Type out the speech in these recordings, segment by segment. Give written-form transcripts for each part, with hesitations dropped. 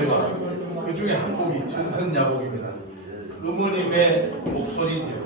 노래가 그 중에 한 곡이 전선야곡입니다. 어머님의 목소리죠.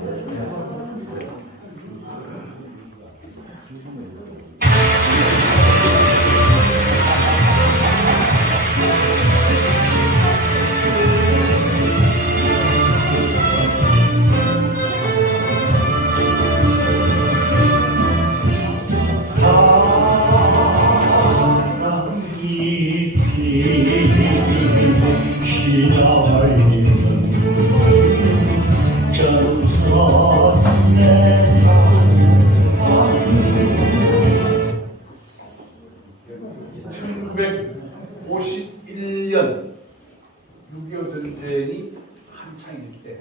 전쟁이 한창일 때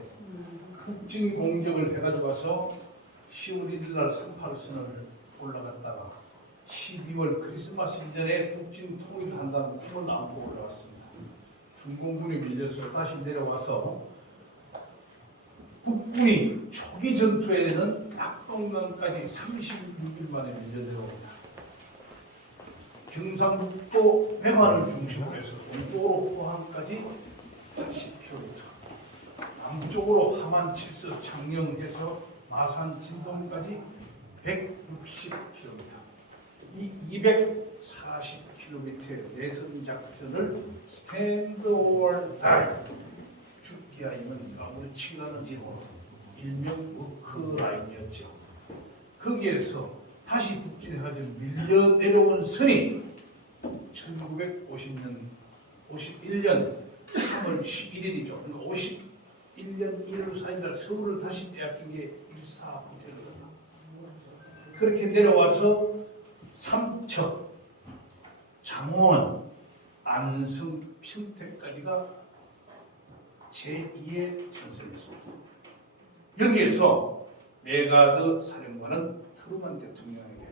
북진 공격을 해가지고 와서 10월 1일 날 38선을 올라갔다가 12월 크리스마스 이전에 북진 통일을 한다는 꿈을 안고 올라왔습니다. 중공군이 밀려서 다시 내려와서 북군이 초기 전투에는 낙동강까지 36일 만에 밀려들어옵니다. 경상북도 회관을 중심으로 해서 동쪽으로 포항까지 80km, 남쪽으로 하만, 칠서, 창녕해서 마산, 진동까지 160km, 이 240km의 내선 작전을 스탠드 오어 다이, 죽기 아니면 아무렇지가는 이로 일명 워크 라인이었죠. 거기에서 다시 북진해가지고 밀려 내려온 선이 1951년 3월 11일이죠. 그러니까 51년 1월 4일 서울을 다시 빼앗긴 게 1.4부대거든요. 그렇게 내려와서 삼척, 장원, 안성, 평택까지가 제2의 전선이었습니다. 여기에서 메가드 사령관은 트루만 대통령에게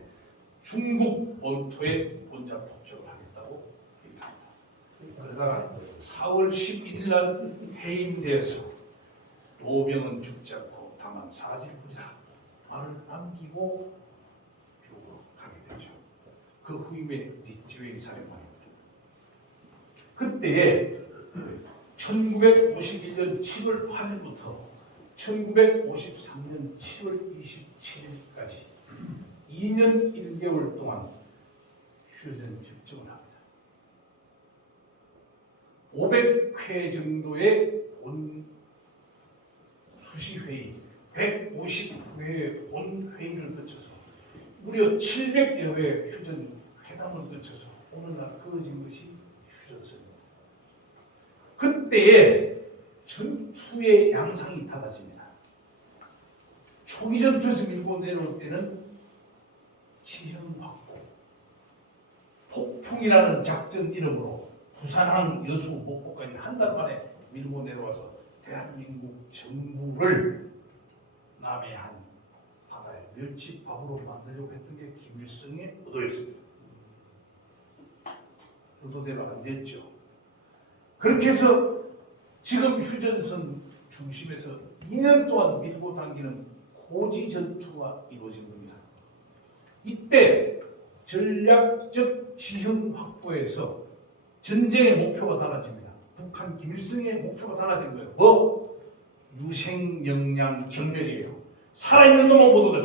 중국 본토에 원자 폭격을 하겠다고 얘기합니다. 그러다가 4월 11일 날 해임대에서 노병은 죽지 않고 다만 사질뿐이다 말을 남기고 미국으로 가게 되죠. 그 후임에 니찌웨이 사령관입니다. 그때에 1951년 7월 8일부터 1953년 7월 27일까지 2년 1개월 동안 휴전 협정을 합니다. 500회 정도의 수시회의, 159회의 본회의를 거쳐서 무려 700여 회 휴전 회담을 거쳐서 오늘날 그어진 것이 휴전선입니다. 그때에 전투의 양상이 달라집니다. 초기 전투에서 밀고 내려올 때는 지형 확보, 폭풍이라는 작전 이름으로 부산항 여수 목포까지 한 달 만에 밀고 내려와서 대한민국 정부를 남해안 바다에 멸치밥으로 만들려고 했던 게 김일성의 의도였습니다. 의도대로 안 됐죠. 그렇게 해서 지금 휴전선 중심에서 2년 동안 밀고 당기는 고지 전투가 이루어진 겁니다. 이때 전략적 지형 확보에서 전쟁의 목표가 달라집니다. 북한 김일성의 목표가 달라진 거예요. 뭐? 유생역량 경멸이에요. 살아있는 놈은 모두 다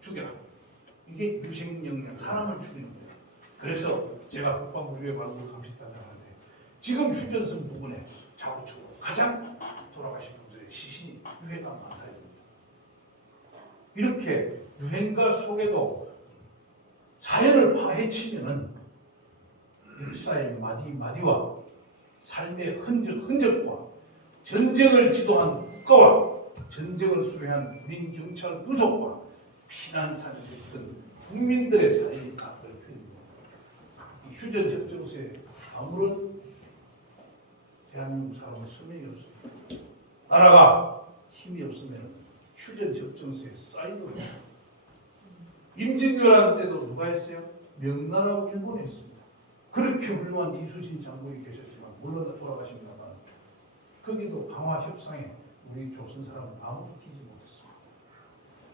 죽여라. 이게 유생역량, 사람을 죽이는 거예요. 그래서 제가 국방부 유해 발굴 감식단장한테 지금 휴전선 부근에 자구축으로 가장 돌아가신 분들의 시신이 유해가 많다. 이렇게 유행가 속에도 사연을 파헤치면은 역사의 마디마디와 삶의 흔적과 전쟁을 지도한 국가와 전쟁을 수행한 군인 경찰 부속과 피난산에 있던 국민들의 사연이 다 얽혀 있습니다. 이 휴전 협정서에 아무런 대한민국 사람은 수명이 없습니다. 나라가 힘이 없으면 휴전 협정서에 사인도 합니다. 임진왜란 때도 누가 했어요? 명나라하고 일본이 했습니다. 그렇게 훌륭한 이수신 장군이 계셨지만 물론 돌아가십니다만 거기도 강화 협상에 우리 조선 사람은 아무도 끼지 못했습니다.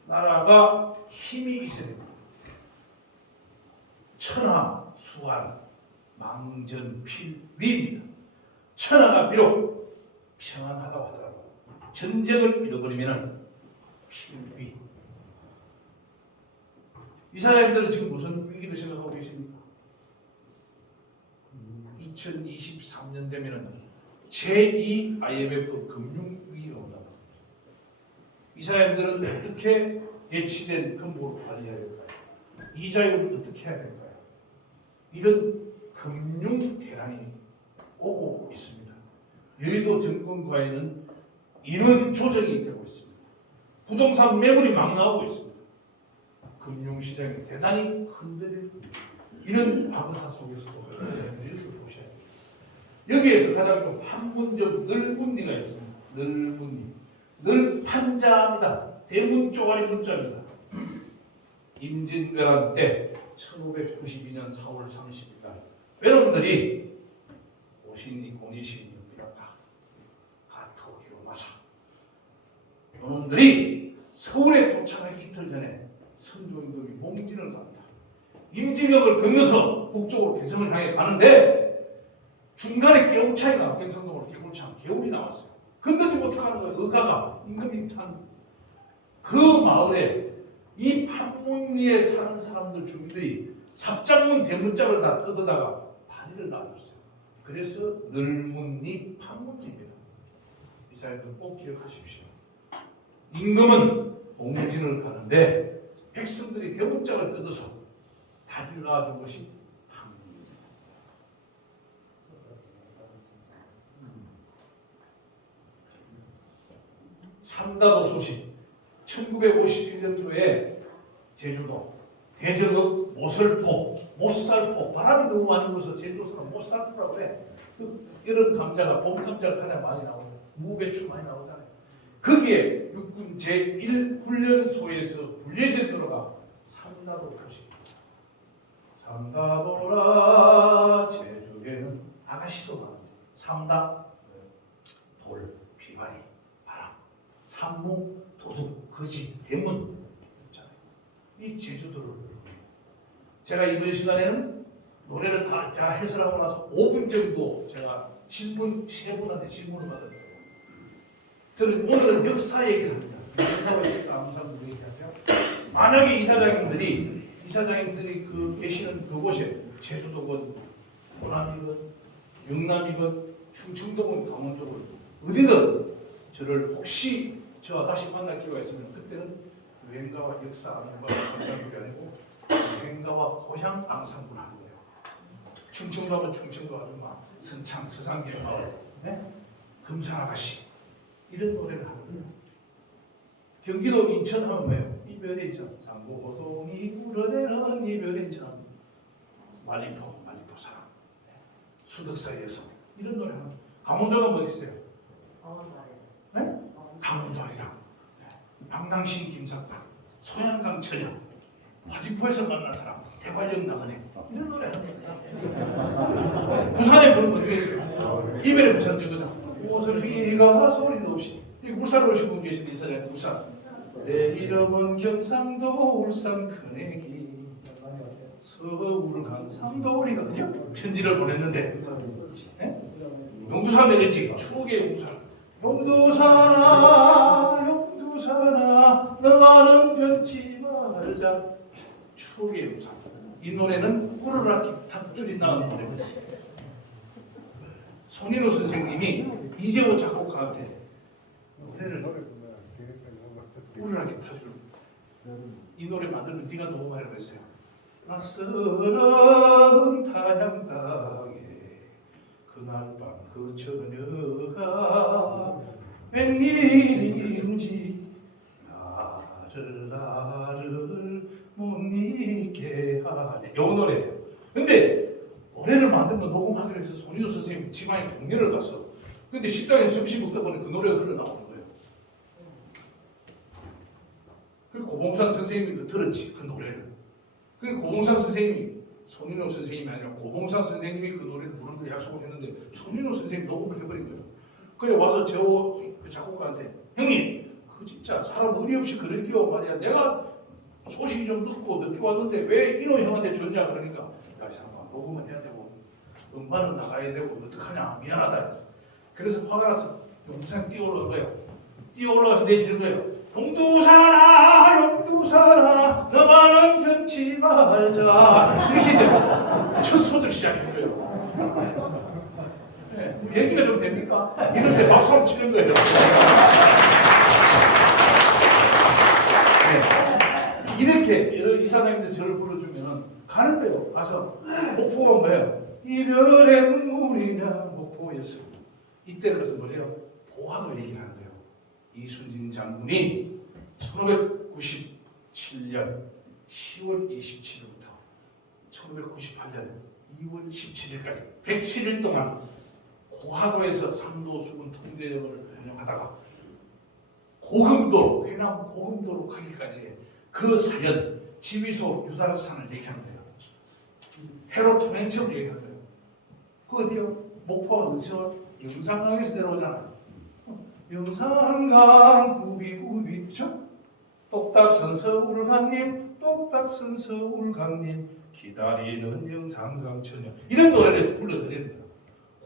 나라가 힘이 있어야 됩니다. 천하, 수완, 망전, 필, 위입니다. 우리가 비록 평안하다고 하더라도 전쟁을 잃어버리면 필위. 이사장님들은 지금 무슨 위기를 생각하고 계십니까? 2023년 되면은 제2 IMF 금융위기가 온다. 이사장님들은 어떻게 예치된 근보를 관리해야 될까요? 이자율을 어떻게 해야 될까요? 이런 금융 대란이 오고 있습니다. 여의도 정권과에는 인원 조정이 되고 있습니다. 부동산 매물이 막 나오고 있습니다. 금융시장이 대단히 흔들릴 이런 과거사 속에서도 이렇게 보셔야 돼요. 여기에서 가장 좀 판문적 널문리가 있습니다. 널문리. 늘 판자입니다. 대문 쪼가리 문자입니다. 임진왜란 때 1592년 4월 30일 날 외놈들이 오신이 고니신이 그렇다. 가토 히로마사 요놈들이 서울에 도착하기 이틀 전에 선조임금이 몽진을 갑니다. 임진강을 건너서 북쪽으로 개성을 향해 가는데 중간에 개울차이가 경상도로 개울이 나왔어요. 건너지 못하는 거예요. 의가가 임금이 탄 그 마을에 이 판문리에 사는 사람들 주민들이 삽장문 대문짝을 다 뜯어다가 다리를 놔줬어요. 그래서 널문리 판문리입니다. 이 사람들 꼭 기억하십시오. 임금은 몽진을 가는데 백성들이 대문짝을 뜯어서 다리를 놔준 것이 판문리입니다. 삼다도 소식 1951년도에 제주도 대정읍 모설포, 못살포, 바람이 너무 많이 불어서 제주도사람 못살포라고 그래. 이런 감자가 봄 감자가 가장 많이 나오고 무배추 많이 나오잖아요. 거기에 육군 제1훈련소에서 훈련전 들어가 삼다도 소식입니다. 삼다도라 제주에는 아가씨도 많은데 삼다 돌, 비바리, 바람, 삼무, 도둑, 거지, 대문 있잖아요. 이 제주도를 제가 이번 시간에는 노래를 다 해설하고 나서 5분 정도 제가 질문 세 분한테 질문을 받았어요. 저는 오늘은 역사 얘기를 합니다. 역사 암산 얘기하죠. 만약에 이사장님들이 그 계시는 그곳에 제주도건, 호남이건, 영남이건, 충청도건, 강원도건 어디든 저를 혹시 저와 다시 만날 기회가 있으면 그때는 유행가와 역사 암산과 감상곡이 아니고 유행가와 고향 암산을 하는 거예요. 충청도 하면 충청도 아주 막 선창, 서상계 마을, 네? 금산아가씨 이런 노래를 하는 거예요. 경기도 인천 하면 뭐예요? 이별인천, 상고호동이 불어대는 이별인천, 말리포 사람, 네. 수덕사이에서 이런 노래 하는 거예요. 강원도가 뭐 있어요? 네? 강원도이랑 방랑신 김사탕, 소양강 처녀, 화지포에서 만난 사람, 대관령 나가네 이런 노래 하는 거예요. 부산에 부르는 거 어떻게 했어요? 이별의 부산 저거잖아. 모슬비가 소리도 없이. 이거 울산 오신 분 계신데 이사장님 울산. 내 이름은 경상도 울산 큰애기 서울 강상도 우리가 그죠? 편지를 보냈는데 네? 용두산 내렸지. 추억의 용두산. 용두산아 너가는 변치 말자. 추억의 용두산. 이 노래는 우르라 기타 줄이 나온 노래입니다. 손인호 선생님이 이재호 작곡가한테 노래를 우르라 기타 줄 이 노래 만들면 네가 녹음하라고 그랬어요. 낯설은 타향 땅에 그날 밤 그 처녀가 웬일인지 나를 못 잊게 하네. 이 노래예요. 근데 노래를 만들면 녹음하기로 해서 손인호 선생님 지방에 공연을 갔어. 근데 식당에서 점심 먹다 보니 그 노래가 흘러나오는 거예요. 그리고 고봉산 선생님이 그 들었지 그 노래를. 그리고 고봉산 선생님이 손인호 선생님이 아니라 고봉산 선생님이 그 노래를 부르기로 약속을 했는데 손인호 선생님이 녹음을 해버린 거예요. 그래 와서 그 작곡가한테 형님 그 진짜 사람 의리 없이 그러기요 말이야. 내가 소식이 좀 늦게 왔는데 왜 인호 형한테 줬냐 그러니까 야 사람아 녹음은 해야 되고 음반은 나가야 되고 어떡하냐 미안하다 했어. 그래서 화가 나서 용두산 뛰어 올라간 거예요. 뛰어 올라가서 내지는 거예요. 용두산아 용두산아 너만은 변치 말자. 이렇게 이제 첫 소절 시작한 거예요. 네, 얘기가 좀 됩니까? 이런데 박수 치는 거예요. 네, 이렇게 이사장님들 저를 불러주면 가는 거예요. 가서 목포가 뭐예요? 이별의 눈물이냐 목포에서. 이때는 가서 뭐래요? 보화도 얘기를 하는 거예요. 이순신 장군이 1597년 10월 27일부터 1598년 2월 17일까지 107일 동안 고하도에서 상도수군 통제역을 운영하다가 고금도 해남 고금도로 가기까지의 그 사연 지휘소 유달산을 얘기하는 거예요. 해로 통행체를 얘기하는 거예요. 그 어디요? 목포가 어디서? 영산강에서 내려오잖아요. 영산강 구비구비 그쵸? 똑딱선 서울강님 똑딱선 서울강님 기다리는 영산강 처녀 이런 노래를 불러드리는 거예요.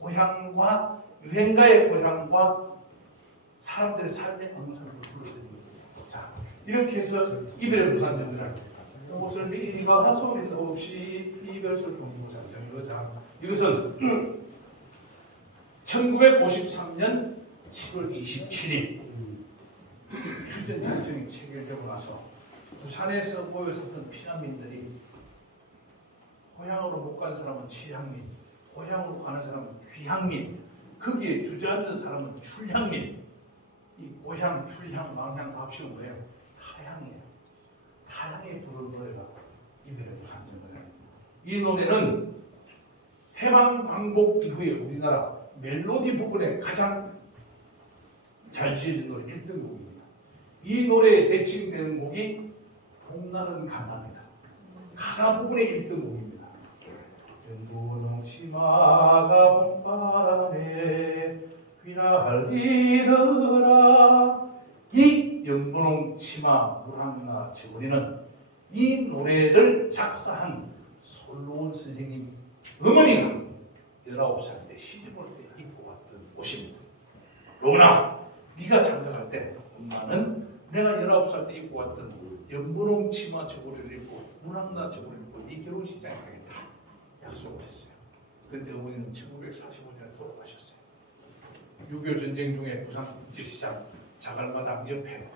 고향과 유행가의 고향과 사람들의 삶의 영상을 불러드리는 거예요. 자, 이렇게 해서 이별의 무산정을 옷을 미리가 소리도 없이 이별설 동무산정여자 이것은 1953년 7월 27일 휴전작전이 체결되고 나서 부산에서 모여섰던 피난민들이 고향으로 못 간 사람은 취향민, 고향으로 가는 사람은 귀향민, 거기에 주저앉은 사람은 출향민. 이 고향, 출향, 망향 다 합치면 뭐예요? 타향이에요. 타향에 부른 노래가 이별의 무산정거예요. 이 노래는 해방 광복 이후에 우리나라 멜로디 부분에 가장 잘 지어진 노래 1등곡입니다. 이 노래에 대칭되는 곡이 봄날은 강합니다. 가사 부분의 1등곡입니다. 연분홍 치마가 봄바람에 휘날리더라. 이 연분홍 치마 물한나 저고리는 이 노래를 작사한 솔로몬 선생님 어머니가 19살 때 시집올 때 입고 왔던 옷입니다. 로나, 네가 장가갈 때 엄마는 내가 19살 때 입고 왔던 연분홍 치마 저고리를 입고 문학나 저고리를 입고 네 결혼식장에 가겠다 약속을 했어요. 그런데 어머니는 1945년에 돌아가셨어요. 6.25 전쟁 중에 부산 국제시장 자갈마당 옆에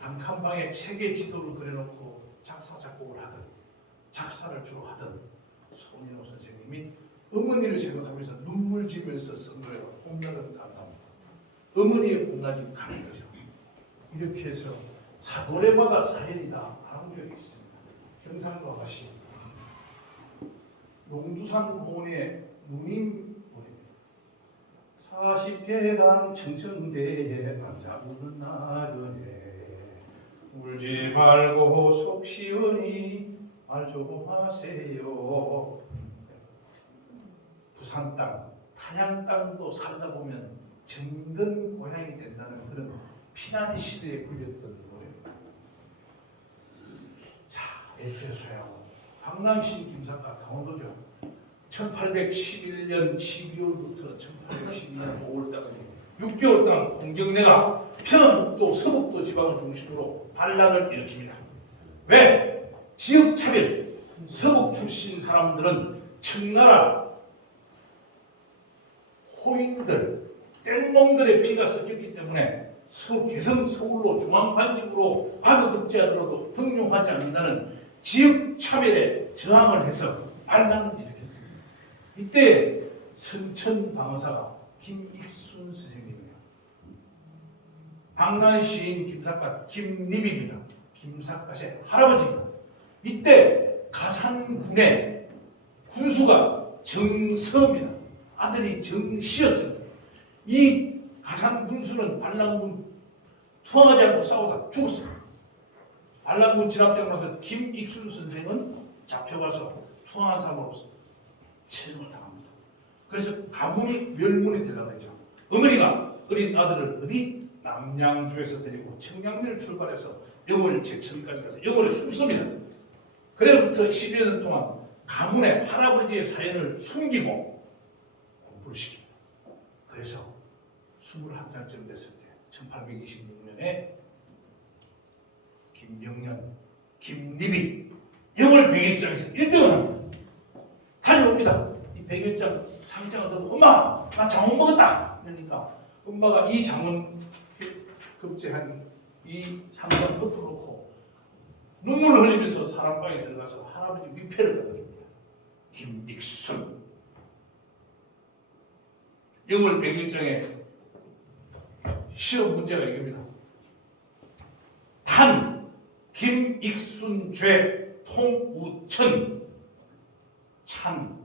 단칸방에 세계 지도를 그려놓고 작사 작곡을 하던 작사를 주로 하던 손인호 선생님이 어머니를 생각하면서 눈물 지면서 쓴 노래가 봄날은 강합니다. 어머니의 봄날이 가는 거죠. 이렇게 해서 노래마다 사연이다 아름다움이 있습니다. 경상도 아가씨 용두산 공원의 누님 노래입니다. 40계단 청천대에 앉아 우는 나그네 울지 말고 속 시원히 말 좀 하세요. 부산 땅, 타양 땅도 살다 보면 정든 고향이 된다는 그런 피난 시대에 불렸던 노래입니다. 자, 예수의 소야고 황남신 김사가 강원도죠. 1811년 12월부터 1812년 5월까지 6개월 동안 홍경래가 편안북도, 서북도 지방을 중심으로 반란을 일으킵니다. 왜? 지역차별. 서북 출신 사람들은 청나라 호인들, 땡놈들의 피가 섞였기 때문에 개성 서울로 중앙관직으로 과거급제하더라도 등용하지 않는다는 지역차별에 저항을 해서 반란을 일으켰습니다. 이때 선천 방어사가 김익순 선생님이에요. 방란 시인 김삿갓 김립입니다. 김삿갓의 할아버지입니다. 이때 가산군의 군수가 정서입니다. 아들이 정시였습니다. 이 가산 군수는 반란군 투항하지 않고 싸우다 죽었습니다. 반란군 진압되고 나서 김익순 선생은 잡혀가서 투항한 사람으로서 체형을 당합니다. 그래서 가문이 멸문이 되려고 했죠. 어머니가 어린 아들을 어디 남양주에서 데리고 청량리를 출발해서 영월 제천까지 가서 영월에 숨습니다. 그래부터 10여 년 동안 가문의 할아버지의 사연을 숨기고 공부를 시킵니다. 그래서 21살쯤 됐을 때 1826년에 김영년, 김립이 영월 100일장에서 1등을 합니다. 달려옵니다. 이 100일장 상장을 들고 엄마 나 장원 먹었다. 그러니까 엄마가 이 장원 급제한 이 상장 엎어 놓고 눈물을 흘리면서 사랑방에 들어가서 할아버지 위패를 갖다줍니다. 김익순. 영월 100일장에 시험 문제가 이겁니다. 탄, 김익순, 죄, 통우천, 찬,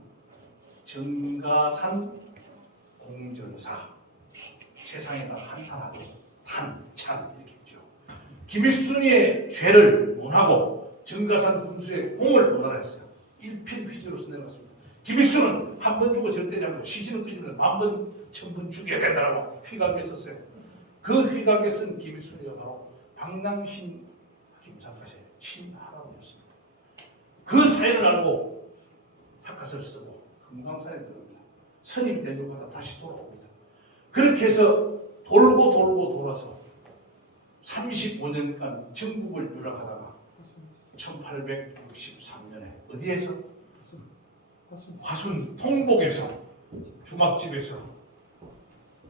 정가산, 공전사. 세상에다 한탄하고 탄, 찬 이렇게 했죠. 김익순이의 죄를 논하고 정가산 군수의 공을 논하라 했어요. 일필휘지로서 내려갔습니다. 김익순은 한 번 죽어 절대 잡고 시신은 끄집어서 10,000번, 1,000번 죽여야 된다고 휘감에 썼어요. 그 휘감에 쓴 김익순이가 바로 박낭신 김사카시의 친할아버지였습니다. 그 사연을 알고 학가서를 쓰고 금강산에 들어갑니다. 스님 대접받아 다시 돌아옵니다. 그렇게 해서 돌고 돌아서 35년간 전국을 유락하다가 1863년에 어디에서? 화순 통복에서 주막집에서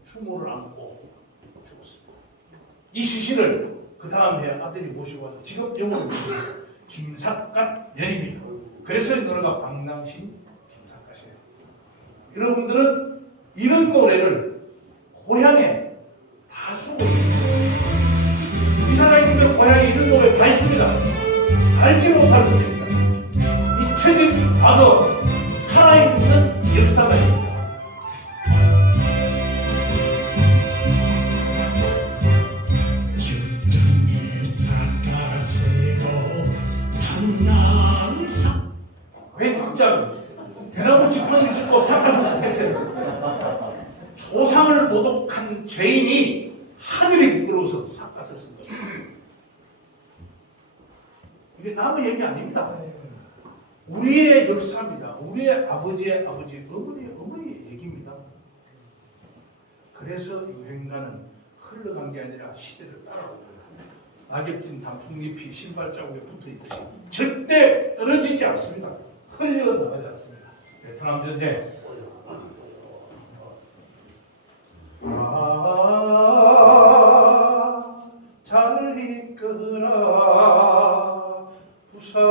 추모를 안고 죽었습니다. 이 시신을 그 다음 해 아들이 모시고 와서 지금 영원히 모셨어요. 김삿갓 년입니다. 그래서 이 노래가 박낭신 김삿갓이에요. 여러분들은 이런 노래를 고향에 다 쓰고 있어요. 이 사장님들 고향에 이런 노래 다 있습니다. 알지 못할 뿐입니다. 잊혀진 과거, 살아있는 역사가 있습니다. 왜 국장 대나무 지팡이를 짚고 삭가서 했어요? 조상을 모독한 죄인이 하늘이 부끄러워서 삭가서 쓴 겁니다. 이게 남의 얘기 아닙니다. 우리의 역사입니다. 우리의 아버지의 아버지, 어머니의 얘기입니다. 그래서 유행가는 흘러간 게 아니라 시대를 따라오고 낙엽진 단풍잎이 신발 자국에 붙어있듯이 절대 떨어지지 않습니다. 흘려나가지 않습니다. 베트남 전쟁. 잘 이끌어 부산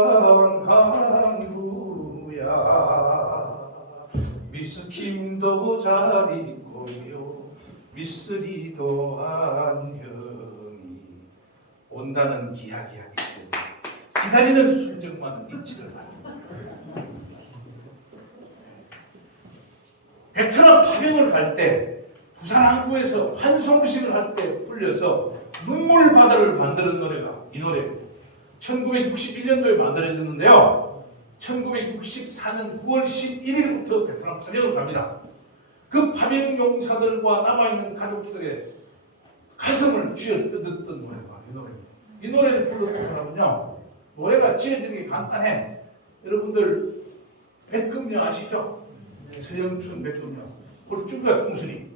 항구야 미스킴도 잘 있고요 미쓰리도 안녕히 온다는 기약이 아니기 때문에 기다리는 순정만은 잊지를 말아요. 베트남 파병을 갈 때 부산 항구에서 환송식을 할 때 불려서 눈물바다를 만드는 노래가 이 노래입니다. 1961년도에 만들어졌는데요. 1964년 9월 11일부터 베트남 파병을 갑니다. 그 파병 용사들과 남아있는 가족들의 가슴을 쥐어뜯었던 노래가 이 노래입니다. 이 노래를 불렀던 사람은요. 노래가 지어지는 게 간단해. 여러분들 백금녀 아시죠? 서영춘 백금녀. 홀쭉이가 풍순이.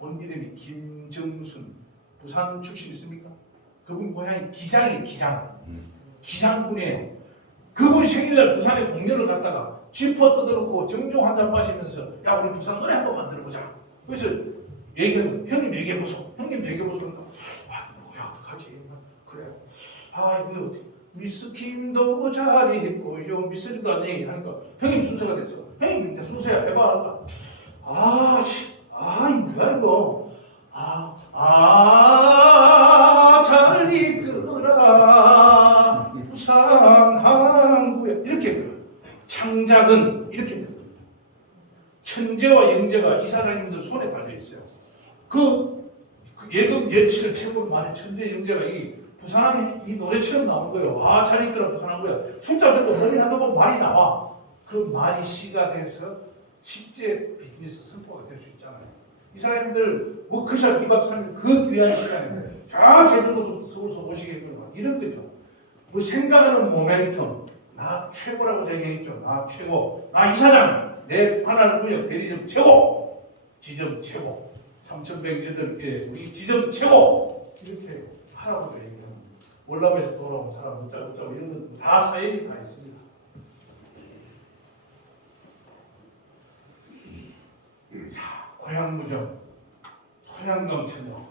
본 이름이 김정순. 부산 출신 있습니까? 그분 고향이 기장이에요. 기장분이에요. 그분 생일날 부산에 공연을 갔다가 쥐포 뜯어놓고 정종 한 잔 마시면서 야 우리 부산 노래 한번 만들어보자. 그래서 얘기하면 형님 얘기해보소. 형님 얘기해보소. 그러니까 아 뭐야 어떡하지. 그래. 아 이거 미스킴도 잘 있고요 미스리도 안 얘기하니까 형님 순서가 됐어. 형님 순서야 해봐. 이 뭐야 이거. 잘 이끌어라 부산 항구에 이렇게 불러요. 창작은 이렇게 됩니다. 천재와 영재가 이 사장님들 손에 달려있어요. 그 예금 예치를 최고로 많은 천재 영재가 이 부산항에 이 노래처럼 나온 거예요. 잘 이끌어 부산 항구야. 숫자 들고 머리 하다 보면 말이 나와. 그 말이 시가 돼서 실제 비즈니스 선포가 될 수 있잖아요. 이 사람들 워크숍 2박 3일 그 귀한 시간에 저 제주도 서울서 오시겠구나 이런 거죠. 뭐 생각하는 모멘텀 나 최고라고 얘기했죠. 나 최고. 나 이사장 내 관할 구역 대리점 최고. 지점 최고. 3,108개 우리 지점 최고 이렇게 하라고 얘기합니다. 월남에서 돌아온 사람 어쩌고 이런 건 다 사연이 다 있습니다. 자, 고향무정, 소양강 천녀,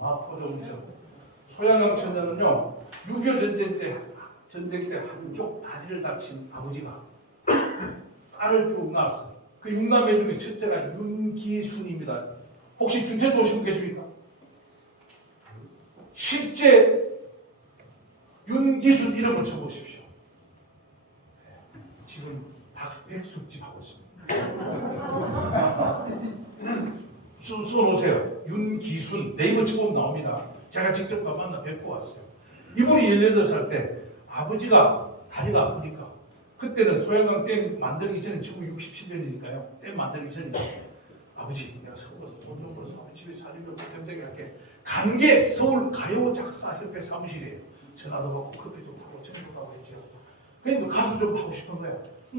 마포정정. 소양강 천녀는요 6.25 전쟁 때 한쪽 다리를 다친 아버지가 딸을 쭉 낳았어요. 그 6남매 중에 첫째가 윤기순입니다. 혹시 준천에 오신 분 계십니까? 실제 윤기순 이름을 쳐보십시오. 지금 닭백숙집 하고 있습니다. 써놓으세요. 윤기순 네이버 치고는 나옵니다. 제가 직접 만나 뵙고 왔어요. 이분이 18살 때 아버지가 다리가 아프니까 그때는 소양강 댐 만들기 전에 1967년이니까요. 댐 만들기 전이니까 아버지 내가 서울에서 돈 좀 벌어서 아버지 집에 살림도 댐되게 할게. 간계 서울 가요작사협회 사무실이에요. 전화도 받고 커피도 타고 청소도 하고 했죠. 그러니까 가수 좀 하고 싶은 거야.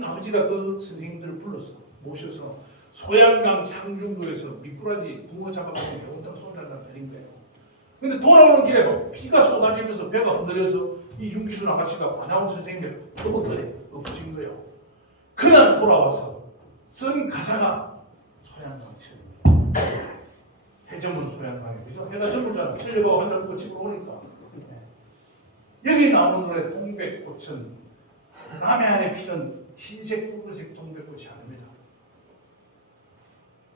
아버지가 그 선생님들을 불렀어. 모셔서 소양강 상중도에서 미꾸라지 붕어 잡아가지고 배웠다가 소주한잔 드린 거예요. 근데 돌아오는 길에 막 피가 쏟아지면서 배가 흔들려서 이 윤기순 아가씨가 관양호 선생님의 터벅터에 엎어진 거예요. 그날 돌아와서 쓴 가사가 소양강천입니다. 해저문 소양강에 그래서 해가 저물잖아. 철려가고 한잔 먹고 집으로 오니까 여기 나오는 노래 동백꽃은 남해 안에 피는 흰색 붉은색 동백꽃이 아닙니다.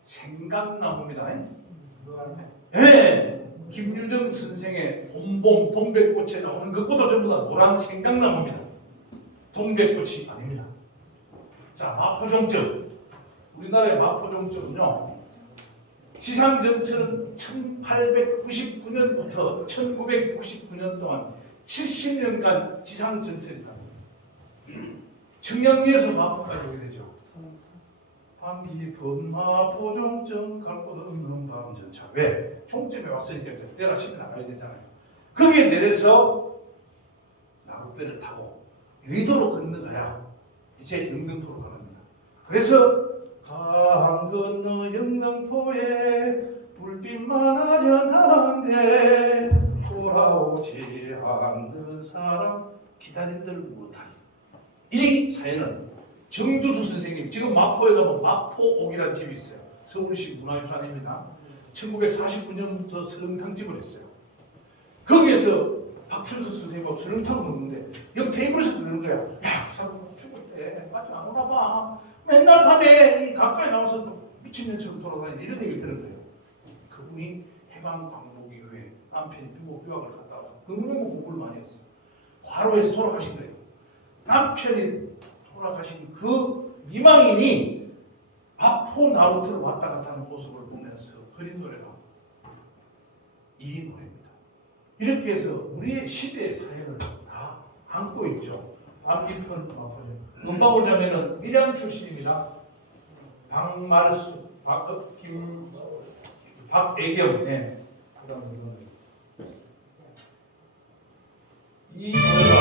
생강나무입니다. 네. 김유정 선생의 봄봄 동백꽃에 나오는 그 꽃도 전부 다 노란 생강나무입니다. 동백꽃이 아닙니다. 자, 마포정점. 우리나라의 마포정점은요. 지상정철은 1899년부터 1999년 동안 70년간 지상전철이다. 청량리에서 마포까지 오게 되죠. 밤 깊은 마포종점 갈 곳 없는 밤전차. 왜? 종점에 왔으니까 내가 집에 나가야 되잖아요. 거기에 내려서 나룻배를 타고 의도로 건너가야 이제 영등포로 가랍니다. 그래서 강 건너 영등포에 불빛만 아련한데 돌아오지 않는 사람 기다린들 못하니. 이 사연은 정두수 선생님, 지금 마포에 가면 마포옥이라는 집이 있어요. 서울시 문화유산입니다. 1949년부터 설렁탕집을 했어요. 거기에서 박춘석 선생님하고 설렁탕을 먹는데 여기 테이블에서 그러는 거야. 야, 그 사람 죽을 때 아직 안 오나 봐. 맨날 밤에 이 가까이 나와서 미친년처럼 돌아다니는 이런 얘기를 들은 거예요. 그분이 해방광복이후에 남편이 미국 유학을 갔다가 너무너무 공부를 많이 했어요. 과로해서 돌아가신 거예요. 남편이 돌아가신 그 미망인이 마포 나루터를 왔다 갔다 하는 모습을 보면서 그린 노래가 이 노래입니다. 이렇게 해서 우리의 시대의 사연을 다 안고 있죠. 밤 깊은 마포죠. 음방울 자매는 밀양 출신입니다. 박말수, 박애경, 네. 그다음에 이거는 이 노래가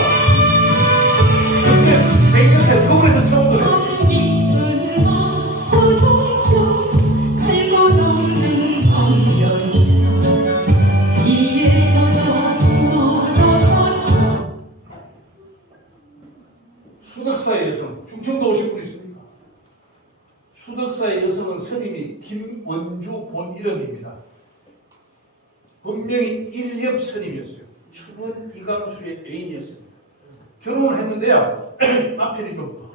백년새 서울에서 처음 들어요. 수덕사의 여성, 충청도 오신 분 있습니까? 수덕사의 여성은 스님이 김원주 본 이름입니다. 본명이 일협 스님이었어요. 춤은 이광수의 애인이었습니다. 결혼을 했는데요. 남편이 좀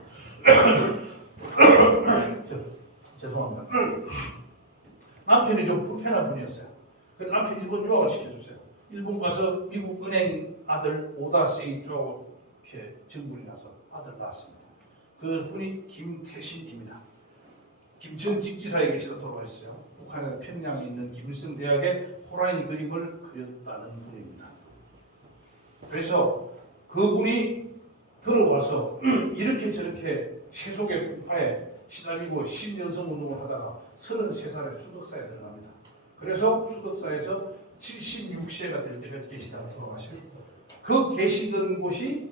죄송합니다. 남편이 좀 불편한 분이었어요. 그래서 남편이 일본 유학을 시켜줬어요. 일본 가서 미국 은행 아들 오다 세이주하고 이렇게 정군이 나서 아들 낳았습니다. 그 분이 김태신입니다. 김천 직지사에 계시다 돌아가셨어요. 북한의 평양에 있는 김일성 대학에 호랑이 그림을 그렸다는 분입니다. 그래서 그분이 들어와서 이렇게 저렇게 세속의 풍파에 시달리고 신여성 운동을 하다가 33살에 수덕사에 들어갑니다. 그래서 수덕사에서 76세가 될 때까지 계시다가 돌아가셔요. 그 계시던 곳이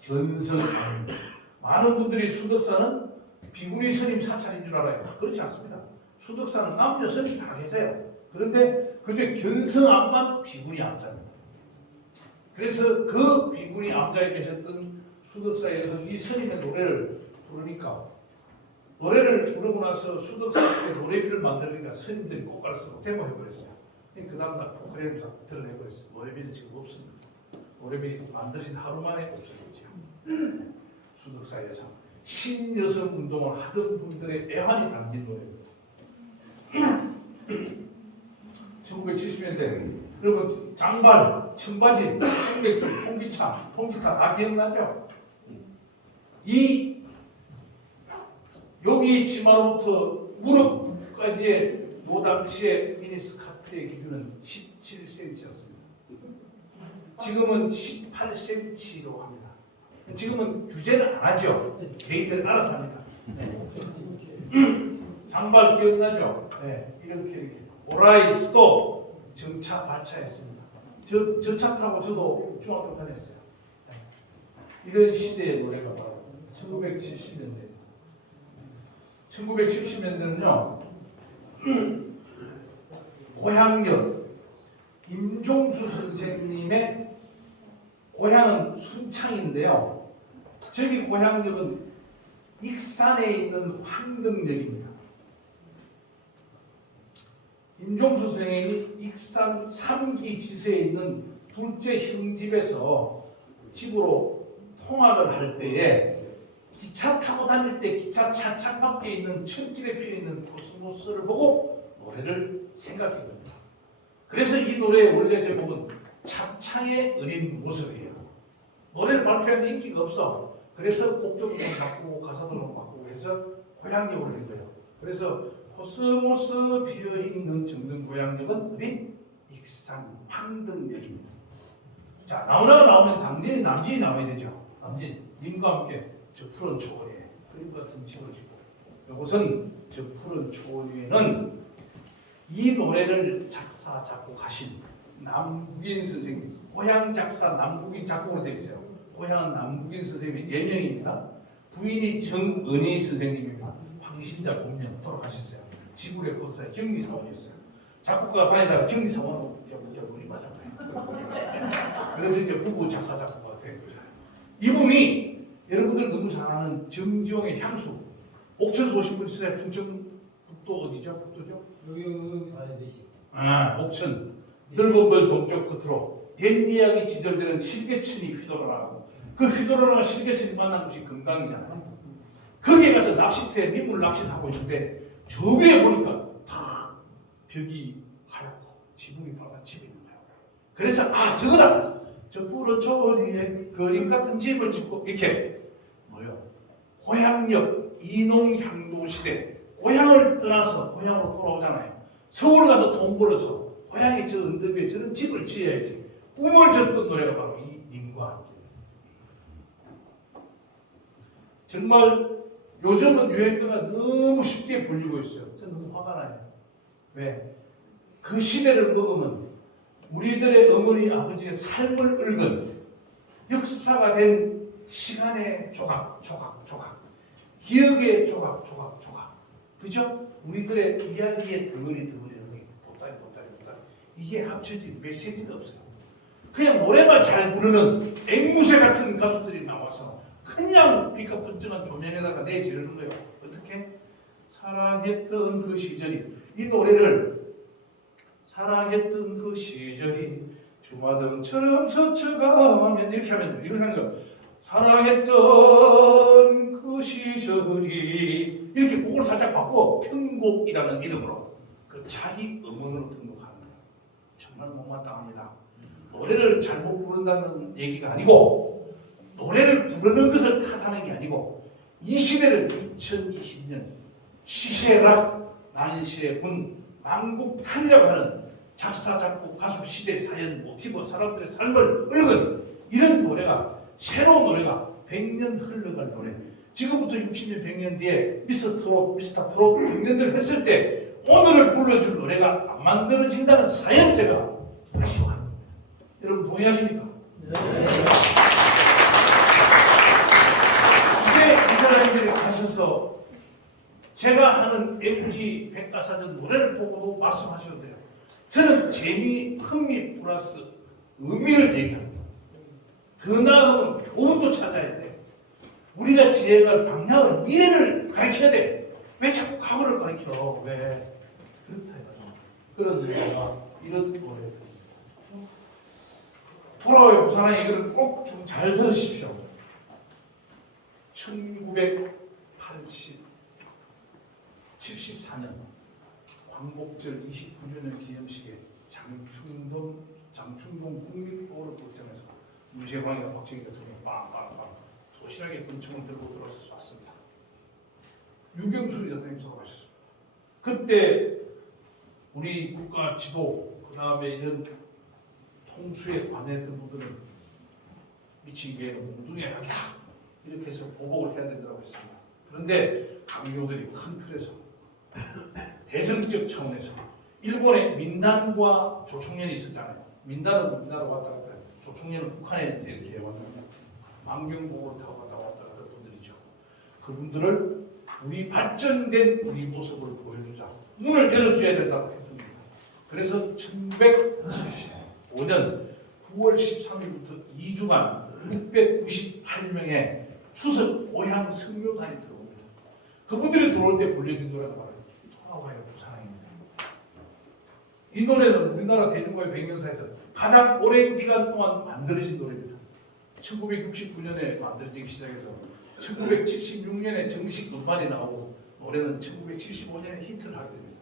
견성암입니다. 많은 분들이 수덕사는 비구니 스님 사찰인 줄 알아요. 그렇지 않습니다. 수덕사는 남녀 스님 다 계세요. 그런데 그중에 견성암만 비구니 암자입니다. 그래서 그 비구니 암자에 계셨던 수덕사에서 이 스님의 노래를 부르니까 노래를 부르고 나서 수덕사에 노래비를 만들니까 스님들이 꽃가루 쓰고 데모해버렸어요. 그 다음날 포크레인을 자꾸 드러내버렸어요. 노래비는 지금 없습니다. 노래비 만들어진 하루 만에 없어졌죠. 수덕사에서 신여성 운동을 하던 분들의 애환이 담긴 노래입니다. 1970년대 여러분 장발, 청바지, 청백줄, 통기차, 통기타 다 기억나죠? 이 여기 치마로부터 무릎까지의 요 당시의 미니스카프의 기준은 17cm였습니다. 지금은 18cm로 합니다. 지금은 규제는 안 하죠. 개인들 알아서 합니다. 네. 장발 기억나죠? 네. 이렇게 오라이 스톱 정차 마차했습니다. 저 차 타고 저도 중학교 다녔어요. 이런 시대의 노래가 바로 1970년대. 1970년대는요. 고향역 임종수 선생님의 고향은 순창인데요. 저기 고향역은 익산에 있는 황등역입니다. 임종수 선생님이 익산 3기 지세에 있는 둘째 형집에서 집으로 통학을 할 때에 기차 타고 다닐 때 기차 창밖에 있는 천길에 피어있는 코스모스를 보고 노래를 생각해 봅니다. 그래서 이 노래의 원래 제목은 창창의 어린 모습이에요. 노래를 발표하는 인기가 없어. 그래서 곡조도 좀 바꾸고 가사도 좀 바꾸고 해서 고향역을 낸 거예요. 그래서 코스모스 피어있는 정든 고향역은 어디? 익산 황등역입니다. 자, 나오면 당진이 남진이 나와야 되죠. 남진 님과 함께 저 푸른 초원 위에 그림 같은 집을 짓고 이것은 저 푸른 초원 위에는 이 노래를 작사 작곡하신 남국인 선생님, 고향 작사 남국인 작곡으로 되어 있어요. 고향은 남국인 선생님의 예명입니다. 부인이 정은희 선생님입니다. 황신자 본명 돌아가셨어요. 지구의 거사의 경리사원이었어요. 작곡가가 다니다가 경리사원 저 우리 맞았나요? 그래서 이제 부부 작사 작곡가가 된 거죠. 이분이 여러분들 너무 잘 아는 정지용의 향수 옥천서 오신 분 있으세요? 충청북도 어디죠? 북도죠? 여기 옥천 넓은 걸 동쪽 끝으로 옛 이야기 지절되는 실개천이 휘돌아나고 그 휘돌아나는 실개천이 만난 곳이 금강이잖아요. 거기에 가서 낚시터에 민물 낚시를 하고 있는데 저 위에 보니까 다 벽이 하얗고 지붕이 빨간 집이 있는 거예요. 그래서 저거다. 저 푸른 초원 위에 그림 같은 집을 짓고 이렇게 뭐요? 고향역 이농향도 시대 고향을 떠나서 고향으로 돌아오잖아요. 서울 가서 돈 벌어서 고향의 저 언덕 위에 저런 집을 지어야지. 꿈을 줬던 노래가 바로 이 님과 함께. 정말 요즘은 유행가가 너무 쉽게 불리고 있어요. 저는 너무 화가 나요. 왜? 그 시대를 먹으면 우리들의 어머니 아버지의 삶을 읊은 역사가 된 시간의 조각 기억의 조각 그죠? 우리들의 이야기의 덩어리 보따리 이게 합쳐진 메시지가 없어요. 그냥 노래만 잘 부르는 앵무새 같은 가수들이 나와서 그냥 비가분증한 조명에다가 내지르는 거예요. 어떻게? 사랑했던 그 시절이 이 노래를 사랑했던 그 시절이 주마등처럼 스쳐가면 이렇게 하면 이렇게 하는 거예요. 사랑했던 그 시절이 이렇게 곡을 살짝 바꿔 편곡이라는 이름으로 그 자기 음원으로 등록하는 거예요. 정말 못마땅합니다. 노래를 잘못 부른다는 얘기가 아니고 노래를 부르는 것을 탓하는 게 아니고 이 시대를 2020년 시세락 난시의 분 망국탄이라고 하는 작사 작곡 가수 시대 사연 모티브 사람들의 삶을 읊은 이런 노래가 새로운 노래가 100년 흘러갈 노래. 지금부터 60년 100년 뒤에 미스터 트롯 100년들 했을 때 오늘을 불러줄 노래가 안 만들어진다는 사연 제가 다시 합니다. 여러분 동의하십니까? 네. 이제 이 사람들이 가셔서 제가 하는 MG 백과사전 노래를 보고도 말씀하셔도 돼요. 저는 재미, 흥미 플러스 의미를 얘기합니다. 더 나아가면 교훈도 찾아야 돼. 우리가 지혜갈 방향을, 미래를 가르쳐야 돼. 왜 자꾸 과거를 가르쳐? 왜? 그렇다. 그런 노래가 이런 노래. 돌아와요 부산의 이거는 꼭 좀 잘 들으십시오. 1974년 광복절 29주년 기념식에 장충동 국립어록극장에서 유재광이가 박정희 대통령이 빵빵빵 도시락에 군청을 들고 들어서 쐈습니다. 유경수 대통령이 돌아가셨습니다. 그때 우리 국가 지도, 그 다음에 이런 통수에 관여했던 분들은 미친 개는 몽둥이의 약이다 이렇게 해서 보복을 해야 된다고 했습니다. 그런데 강요들이 큰 틀에서 대승적 차원에서 일본의 민단과 조총련이 있었잖아요. 민단은 우리나라 왔다 갔다 해요. 조총련은 북한에 이제 이렇게 왔다 갔다 망경복으로 타고 왔다 갔다 분들이죠. 그분들을 우리 발전된 우리 모습을 보여주자, 문을 열어줘야 된다고 했던 겁니다. 그래서 1975년 9월 13일부터 2주간 698명의 추석 고향 성묘단이 들어옵니다. 그분들이 들어올 때 불려진 노래가 바로 돌아와요 부산항입니다. 이 노래는 우리나라 대중가요 백년사에서 가장 오랜 기간 동안 만들어진 노래입니다. 1969년에 만들어지기 시작해서 1976년에 정식 음반이 나오고 노래는 1975년에 히트를 하게 됩니다.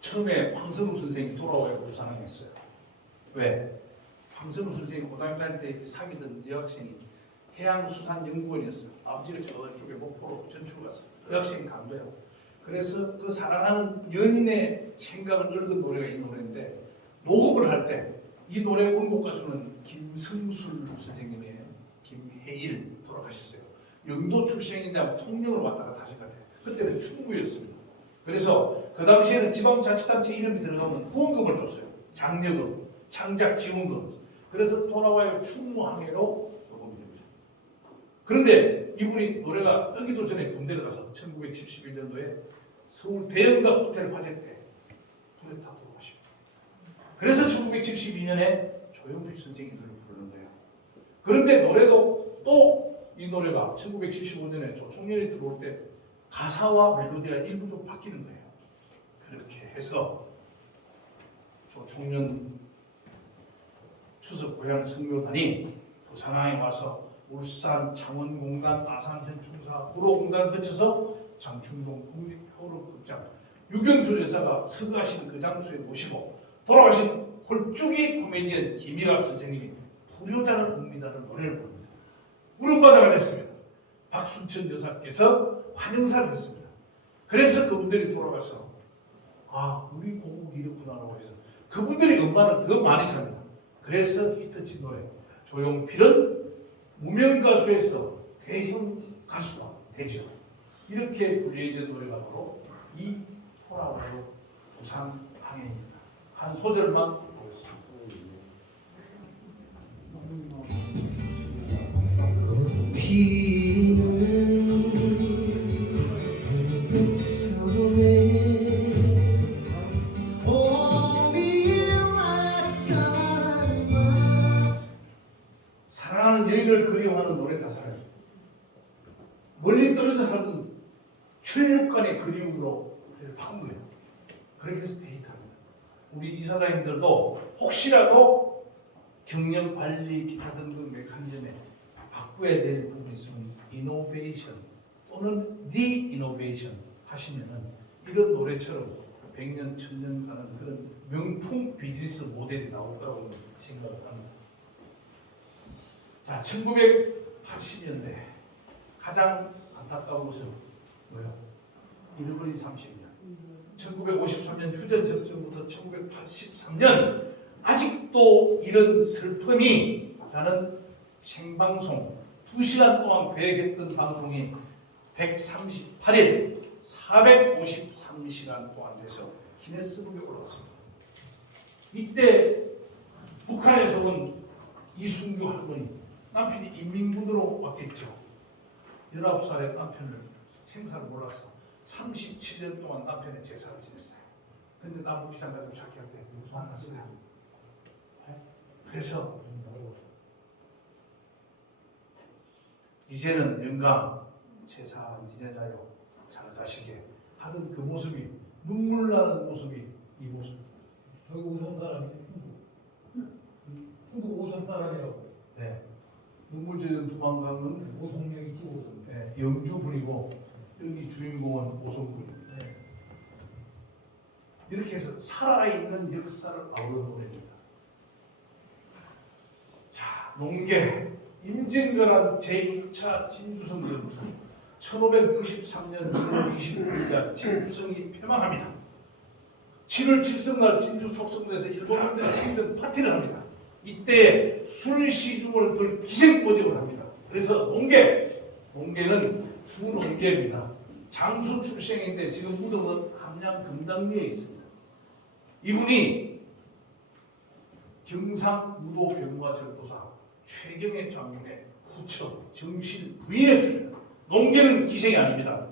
처음에 황선우 선생이 돌아와요 부산항에 했어요. 왜? 황선우 선생이 고등학교 다닐 때 사귀던 여학생이 해양수산연구원이었어요. 아버지가 저쪽에 목포로 전출 갔어요. 그 여학생이 간 거예요. 그래서 그 사랑하는 연인의 생각을 읽은 노래가 이 노래인데, 녹음을 할 때 이 노래 원곡 가수는 김승술 선생님이에요. 김혜일 돌아가셨어요. 영도 출생인데 아마 통영을 왔다 갔다 하신 것 같아요. 그때는 충무였습니다. 그래서 그 당시에는 지방자치단체 이름이 들어가면 후원금을 줬어요. 장려금, 창작 지원금. 그래서 돌아와요 충무항해로 녹음이 됩니다. 그런데 이분이 노래가 뜨기도 전에 군대를 가서 1971년도에 서울 대형가 호텔 화재 때 불에 타 돌아가십니다. 그래서 1972년에 조용필 선생이 노래를 부르는 거예요. 그런데 노래도 또 이 노래가 1975년에 조총련이 들어올 때 가사와 멜로디가 일부 좀 바뀌는 거예요. 그렇게 해서 조총련 추석 고향 성묘단이 부산항에 와서 울산 창원공단, 아산현충사, 구로공단을 거쳐서 장충동 국립어록극장 유경수 여사가 서거하신 그 장소에 모시고 돌아가신 홀쭉이 코미디언 김희갑 선생님이 불효자는 웁니다를 노래를 부릅니다. 울음바다가 됐습니다. 박순천 여사께서 환영사를 했습니다. 그래서 그분들이 돌아가서 아 우리 고국이 이렇구나라고 해서 그분들이 음반을 더 많이 삽니다. 그래서 히트친 노래 조용필은 무명가수에서 대형 가수가 되죠. 이렇게 불려진 노래가 바로 이 돌아와요 부산항해입니다. 한 소절만 보겠습니다. 피는 흑서로에 사랑하는 여인을 그리워하는 노래 가사를 멀리 떨어져 살던 혈육간의 그리움으로 바꾼 거예요. 그렇게 해서 데이트합니다. 우리 이사장님들도 혹시라도 경영 관리 기타 등등 메커니즘에 바꿔야 될 부분이 있으면 이노베이션 또는 리이노베이션 하시면은 이런 노래처럼 100년, 1000년 가는 그런 명품 비즈니스 모델이 나올 거라고 생각을 합니다. 자, 1980년대 가장 안타까운 것은 뭐예요? 잃어버린 30년. 1953년 휴전 접전부터 1983년 아직도 이런 슬픔이 라는 생방송 2시간 동안 계획했던 방송이 138일 453시간 동안 돼서 기네스북에 올라왔습니다. 이때 북한에서 온 이순규 할머니 남편이 인민군으로 왔겠죠. 19살의 남편을 생사를 몰라서 37년 동안 남편의 제사를 지냈어요. 근데 남북 이상 가지고 착해할 때 만났어요. 그래서 이제는 영감 제사 안 지내나요? 잘 가시게 하던 그 모습이 눈물 나는 모습이 이 모습. 저기 오전 사람이 충북 오전 사람이라고. 네. 눈물 젖은 두만강은 오송명이 찍어오던. 네, 영주분이고 여기 주인공은 오성분입니다. 네. 이렇게 해서 살아있는 역사를 아우러 보냅니다. 자, 농계 임진왜란 제2차 진주성 전투 1593년 6월 29일 진주성이 폐망합니다. 7월 7성날 진주 속성문에서 일본인들이 승전 파티를 합니다. 이때 술시중을 둘 기생모집을 합니다. 그래서 농계는 주농계입니다. 장수 출생인데 지금 무덤은 함양 금당리에 있습니다. 이분이 경상무도병무와 절도사 최경의 장군의 후처 정실 부인했습니다. 농계는 기생이 아닙니다.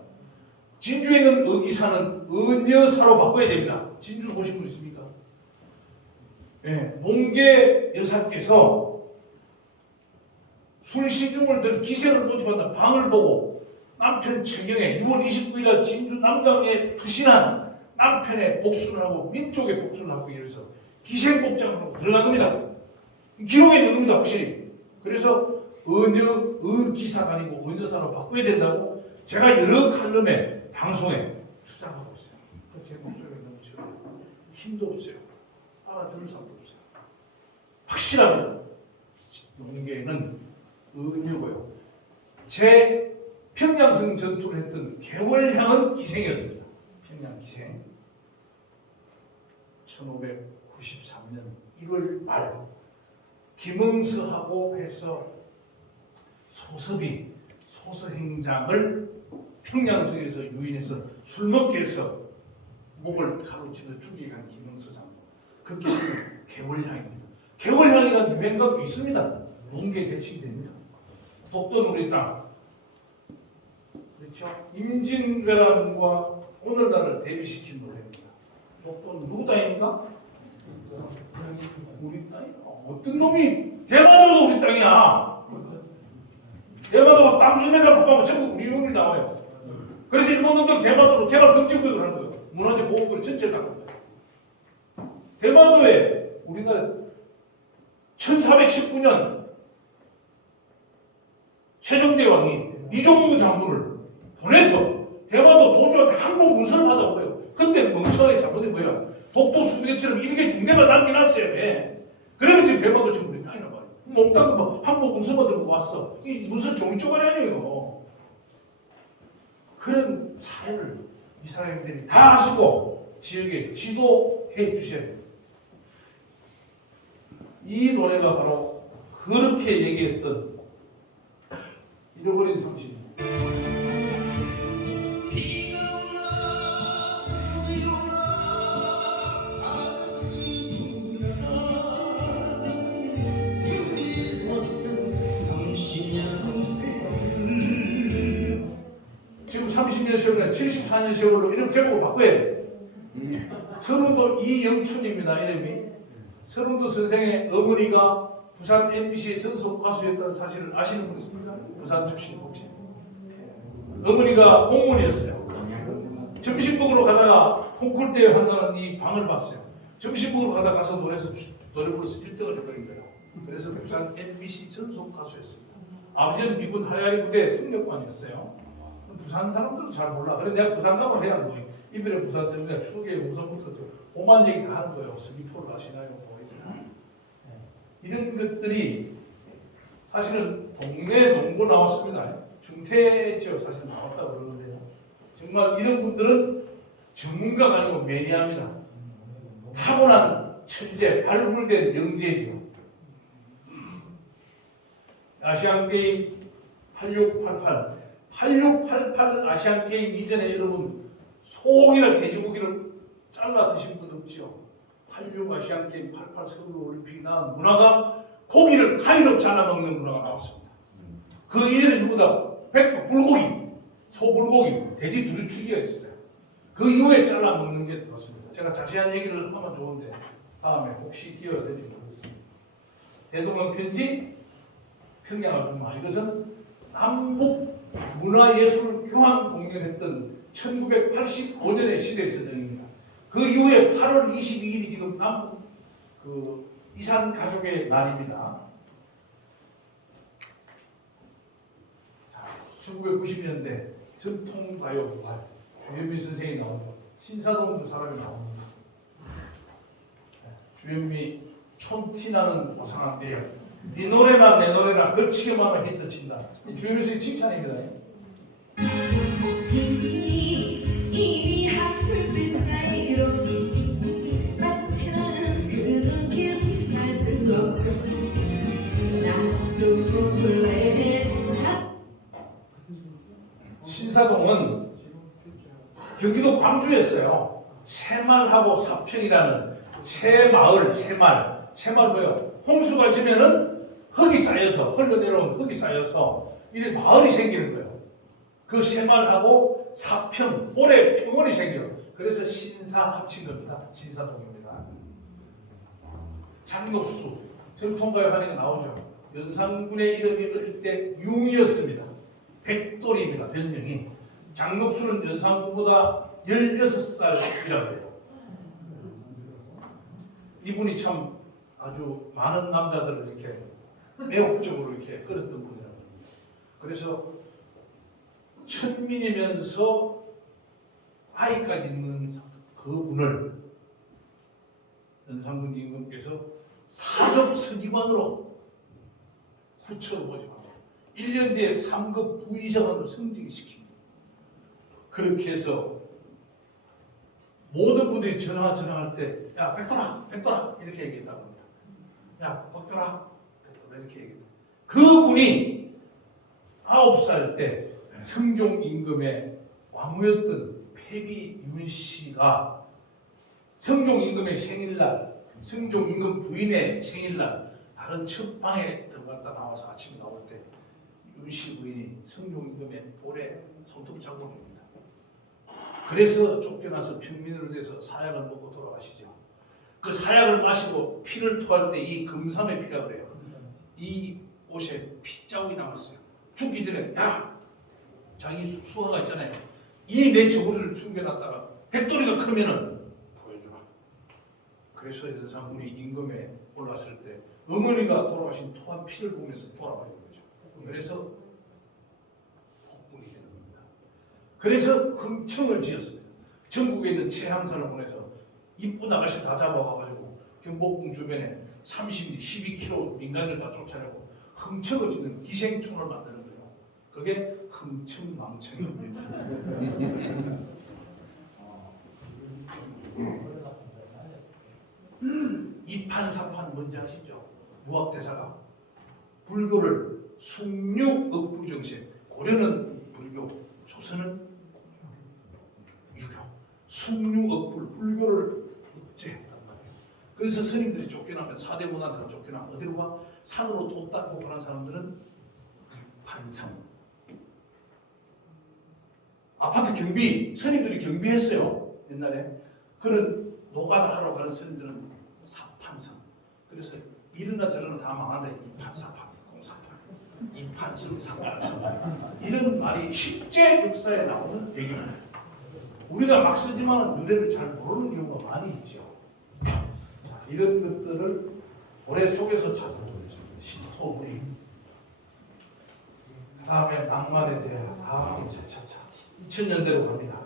진주에 있는 어기사는 은여사로 바꿔야 됩니다. 진주 보신 분 있습니까? 네, 농계 여사께서 술시중을 들 기생을 모집한다 방을 보고 남편 최경에 6월 29일 진주 남강에 투신한 남편의 복수를 하고 민족의 복수를 하기 위해서 기생복장을 하고 들어간 겁니다. 기록에 있는 겁니다, 확실히. 그래서 어기사가 아니고 은여사로 바꿔야 된다고 제가 여러 칼럼에 방송에 주장하고 있어요. 제 목소리가 너무 적어요. 힘도 없어요. 알아들을 사람도 없어요. 확실합니다. 농계는 은여고요. 제 평양성 전투를 했던 개월향은 기생이었습니다. 평양 기생. 1593년 1월 말 김응서하고 해서 소섭이 소서행장을 평양성에서 유인해서 술 먹게 해서 목을 칼로 찔러 죽이게 한 김응서 장군. 그 기생은 개월향입니다. 개월향이라는 유행가도 있습니다. 농계 대칭이 됩니다. 독도는 우리 땅. 그렇죠? 임진왜란과 오늘날을 대비시킨 노래입니다. 독도는 누구 땅입니까? 우리 땅이야. 어떤 놈이 대마도도 우리 땅이야. 대마도가 땅 1m 뽑아면 전부 우리 의원이 나와요. 그래서 일본 놈들 대마도로 개발 금지구역을 하는 거예요. 문화재 보호구역 전체를 갖는 거예요. 대마도에 우리나라 1419년 최정대왕이 이종무 장군을 보내서 대마도 도주한테 항복 문서를 받아오고요. 근데 멍청하게 잘못된 거야. 독도 수비대처럼 이렇게 중대가 남겨놨어요. 왜? 그러면 지금 대마도 지금 우리 땅이란 말이에요. 몽땅 뭐 항복 문서만 들고 왔어. 이 무슨 종이조각이 아니에요. 그런 차이를 이 사람들이 다 하시고 지역에 지도해 주셔야 돼요. 이 노래가 바로 그렇게 얘기했던 잃어버린 상식. 지금 30년 세월에 74년 세월로 이름 제목을 바꿔야 돼. 서른도 이영춘입니다. 이름이. 서른도 선생의 어머니가 부산 MBC의 전속 가수였다는 사실을 아시는 분 있습니까? 부산 출신 혹시. 어머니가 공무원이었어요. 점심 먹으러 가다가 콩쿨 대회 한다는 이 방을 봤어요. 점심 먹으러 가서 노래 불러서 1등을 해버린 거예요. 그래서 부산 MBC 전속 가수였습니다. 아버지는 미군 하야리 부대 특력관이었어요. 부산 사람들은 잘 몰라. 그래 내가 부산 가면 해야 뭐 이번에 부산 때문에 추억의 우선부터 오만 얘기 다 하는 거예요. 스미포를 아시나요? 뭐 이런 것들이 사실은 동네 농구 나왔습니다. 중퇴 지역 사실 나왔다고 그러는데요. 정말 이런 분들은 전문가가 아니고 매니아입니다. 타고난 천재, 발굴된 영재죠. 아시안게임 8688 아시안게임 이전에 여러분 소고기나 돼지고기를 잘라 드신 분 없죠? 86 아시안게임 88 서울올림픽이 나온 문화가 고기를 가위로 잘라 먹는 문화가 나왔습니다. 그 이전에 전부 다 불고기, 소불고기, 돼지 두루치기가 있었어요. 그 이후에 잘라 먹는 게 들었습니다. 제가 자세한 얘기를 하면 좋은데 다음에 혹시 기회가 될지 모르겠습니다. 대동강 편지, 평양을 주마. 이것은 남북 문화예술 교환 공연했던 1985년의 시대서정입니다. 그 이후에 8월 22일이 지금 남북 이산 가족의 날입니다. 1990년대 전통가요 주현미 선생이 나오고 신사동 두 사람이 나옵니다. 주현미 촌티나는 고상한 내용, 네 노래나 내 노래나 걸치기만 하면 히트친다. 이 주현미 선생 칭찬입니다. 이미 한 불빛 사이로 마주치는 그 눈길 알 수 없어 나도 몰래 신사동은 경기도 광주였어요. 새말하고 사평이라는 새마을, 새말 뭐요? 홍수가 지면은 흙이 쌓여서 흘러내려온 흙이 쌓여서 이제 마을이 생기는 거예요. 그 새말하고 사평, 올해 평원이 생겨요. 그래서 신사 합친 겁니다. 신사동입니다. 장녹수, 전통가요 하는 게 나오죠. 연산군의 이름이 어릴 때 융이었습니다. 백돌이입니다. 별명이. 장녹수는 연산군보다 16살이라고 해요. 이분이 참 아주 많은 남자들을 이렇게 매혹적으로 이렇게 끌었던 분이라고 합니다. 그래서 천민이면서 아이까지 있는 그 분을 연산군 임금께서 사급 서기관으로 후처로 모집합니다. 1년 뒤에 3급 부의장으로 승직을 시킵니다. 그렇게 해서 모든 분들이 전화할 때 야 백돌아 이렇게 얘기했다고 합니다. 야 백돌아 이렇게 얘기했다. 그분이 9살 때 성종 임금의 왕후였던 패비윤 씨가 성종 임금의 생일날, 성종 임금 부인의 생일날 다른 첫방에 들어갔다 나와서 아침에 나올 때 윤 씨 부인이 성종 임금의 볼에 손톱 자국입니다. 그래서 쫓겨나서 평민으로 돼서 사약을 먹고 돌아가시죠. 그 사약을 마시고 피를 토할 때 이 금삼의 피라고 그래요. 이 옷에 핏자국이 남았어요. 죽기 전에 야 자기 수화가 있잖아요. 이 내 저고리를 숨겨놨다가 백돌이가 크면은 보여주라. 그래서 연산군이 임금에 올랐을 때 어머니가 돌아가신 토한 피를 보면서 돌아가는 거죠. 그래서 폭군이 되는 겁니다. 그래서 흥청을 지었습니다. 전국에 있는 최항선을 보내서 이쁜 아가씨 다 잡아가지고 경복궁 주변에 12km 민간을 다 쫓아내고 흥청을 짓는 기생충을 만드는 거예요. 그게 흥청망청입니다. 이판사판 뭔지 아시죠? 무학대사가 불교를 숭유억불정세, 고려는 불교, 조선은 유교, 숭유억불 불교를 억제했단 말이에요. 그래서 스님들이 쫓겨나면 사대문화재가 쫓겨나면 어디로 가? 산으로 돈 닦고 그런 사람들은 판성. 아파트 경비, 스님들이 경비했어요. 옛날에. 그런 노가다 하러 가는 스님들은 사판성. 그래서 이러나 저러나 다 망한다. 이판사판, 공사판, 이판성, 사판성. 이런 말이 실제 역사에 나오는 배경입니다. 우리가 막 쓰지만 노래를 잘 모르는 경우가 많이 있죠. 자, 이런 것들을 노래 속에서 찾아보고 있습니다. 신토부리. 그 다음에 낭만에 대한 차차차. 2000년대로 갑니다.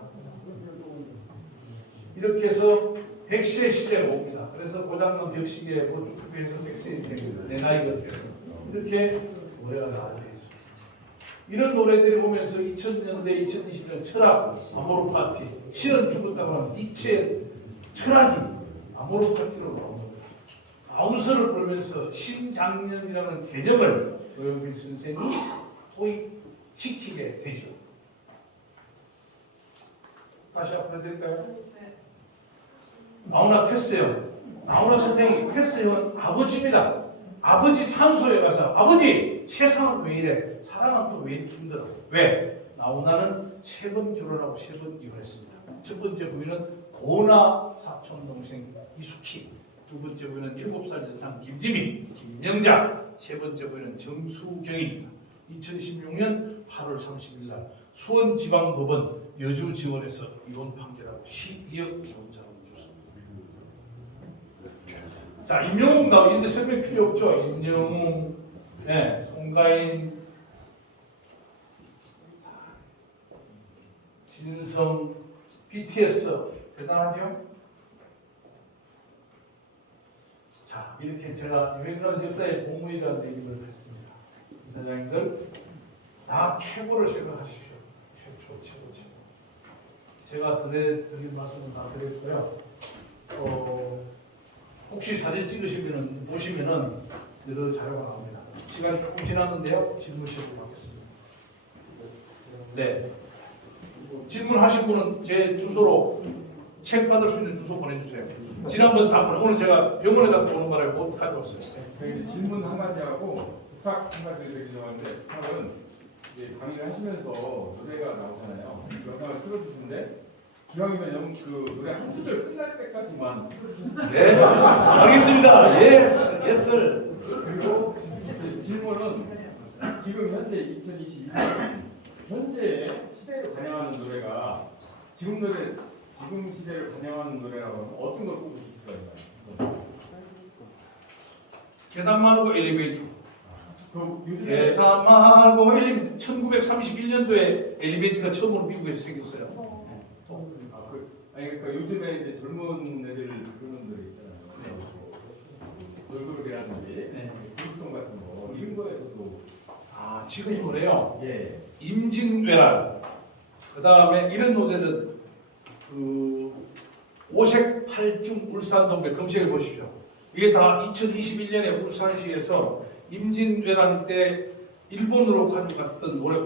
이렇게 해서 백세 시대로 옵니다. 그래서 고장난 벽시계 쭉쭉 해서 백세이 됩니다. 내 나이가 어때서 이렇게 노래가 나오게 되죠. 이런 노래들이 오면서 2000년대, 2020년 철학, 아모르 파티, 실은 죽었다고 하는 니체의 철학이 아모르 파티로 나옵니다. 아우서를 부르면서 신장년이라는 개념을 조영필 선생이 도입시키게 되죠. 다시 앞으로 드릴까요? 나훈아 테스형. 나훈아 선생이 테스형은 아버지입니다. 아버지 산소에 가서 아버지 세상은 왜 이래? 사랑은 또 왜 이렇게 힘들어? 왜? 나훈아는 3번 결혼하고 3번 이혼했습니다. 첫 번째 부인은 고은아 사촌 동생 이숙희, 두 번째 부인은 7살 연상 김지민, 김영자, 세 번째 부인은 정수경입니다. 2016년 8월 30일 날 수원지방법원 여주지원에서 이혼 판결하고 12억 이혼자금을 줬습니다. 자, 임영웅 나오 이제 설명 필요 없죠. 임영웅, 네, 송가인, 진성, BTS 대단하죠? 자, 이렇게 제가 유행가는 역사의 보물이라는 얘기를 했습니다. 이사장님들 다 최고를 생각하십시오. 최고. 제가 드릴 말씀은 다 드렸고요. 혹시 사진 찍으시면은 보시면은 여러 자료가 나옵니다. 시간이 조금 지났는데요. 질문실로 가겠습니다. 네. 질문하신 분은 제 주소로 책 받을 수 있는 주소 보내주세요. 지난번 답변 오늘 제가 병원에다 보는 바람에 못 가져왔어요. 네, 질문 한 가지 하고 부탁 한 가지 드리려고 하는데, 부탁은 이제 강의를 하시면서 노래가 나오잖아요. 영상을 틀어주시는데 기왕이면 그 노래 한 소절 끝날 때까지만 틀어주시면. 네, 알겠습니다. 예스. 그리고 이제 질문은 지금 현재 2022년 현재 시대를 반영하는 노래가 지금 시대를 반영하는 노래라고 하면 어떤 걸 꼽으실 수가 있나요? 계단 말고 엘리베이터. 그 요즘에 계단 말고 엘리베이터. 1931년도에 엘리베이터가 처음으로 미국에서 생겼어요. 아니 그러니까 요즘에 이제 젊은 애들 그런 노래 있잖아요. 돌고래라든지 네. 불통 같은 거 이런 거에서도 지금 이 노래요. 예. 임진왜란. 그 다음에 이런 노래는 오색 팔중 울산동백 검색해 보십시오. 이게 다 2021년에 울산시에서 임진왜란 때 일본으로 가져갔던 노래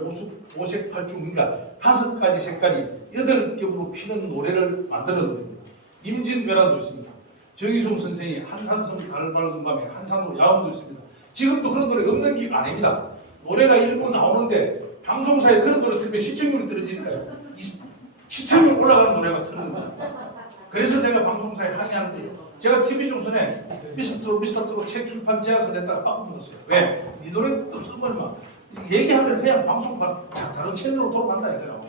오색 팔중, 그러니까 5가지 색깔이 8겹으로 피는 노래를 만드는 노래입니다. 임진왜란도 있습니다. 정희송 선생이 한산섬 달 밝은 밤에 한산으로 야음도 있습니다. 지금도 그런 노래 없는 게 아닙니다. 노래가 일부 나오는데 방송사에 그런 노래 틀면 시청률이 떨어지니까요. 시청률 올라가는 노래가 틀는 거예요. 그래서 제가 방송사에 항의하는 거예요. 제가 TV조선에 미스터트롯 책 출판 제안서 냈다가 바꿔먹었어요. 왜? 이 노래 또 써버리면 얘기하면 그냥 방송 다른 채널로 돌아간다니까요.